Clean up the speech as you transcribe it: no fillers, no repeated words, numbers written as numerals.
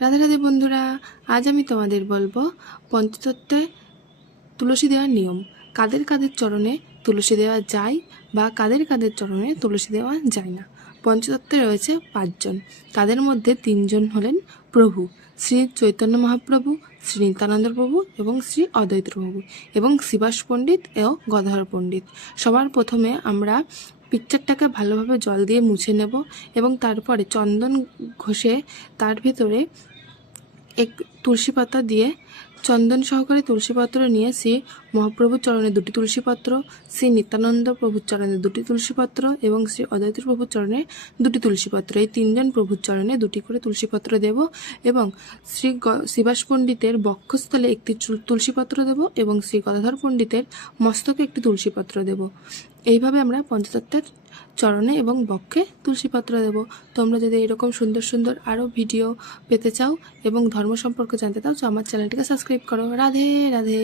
রাধে রাধে বন্ধুরা, আজ আমি তোমাদের বলবো পঞ্চতত্ত্বে তুলসী দেওয়ার নিয়ম। কাদের কাদের চরণে তুলসী দেওয়া যায় বা কাদের কাদের চরণে তুলসী দেওয়া যায় না। পঞ্চতত্ত্বে রয়েছে 5 জন, তাদের মধ্যে 3 জন হলেন প্রভু, শ্রী চৈতন্য মহাপ্রভু, শ্রী নিত্যানন্দ প্রভু এবং শ্রী অদ্বৈত প্রভু, এবং শিবাস পণ্ডিত ও গদাধর পণ্ডিত। সবার প্রথমে আমরা পিকচারটাকে ভালোভাবে জল দিয়ে মুছে নেব এবং তারপরে চন্দন ঘষে তার ভেতরে এক তুলসী পাতা দিয়ে চন্দন সহকারে তুলসী পত্র নিয়ে শ্রী মহাপ্রভুর চরণে 2টি তুলসী পত্র, শ্রী নিত্যানন্দ প্রভুর চরণে 2টি তুলসী পত্র এবং শ্রী অদ্বৈত প্রভুর চরণে 2টি তুলসী পত্র, এই 3জন প্রভুর চরণে 2টি করে তুলসী পত্র দেব এবং শ্রী শিবাস পণ্ডিতের বক্ষস্থলে একটি তুলসী পত্র দেব এবং শ্রী গদাধর পণ্ডিতের মস্তকে একটি তুলসী পত্র দেব। এইভাবে আমরা পঞ্চতত্ত্বের চরণে এবং বক্ষে তুলসীপত্র দেব। তোমরা যদি এরকম সুন্দর সুন্দর আরও ভিডিও পেতে চাও এবং ধর্ম সম্পর্কে জানতে চাও তো আমার চ্যানেলটিকে সাবস্ক্রাইব করো। রাধে রাধে।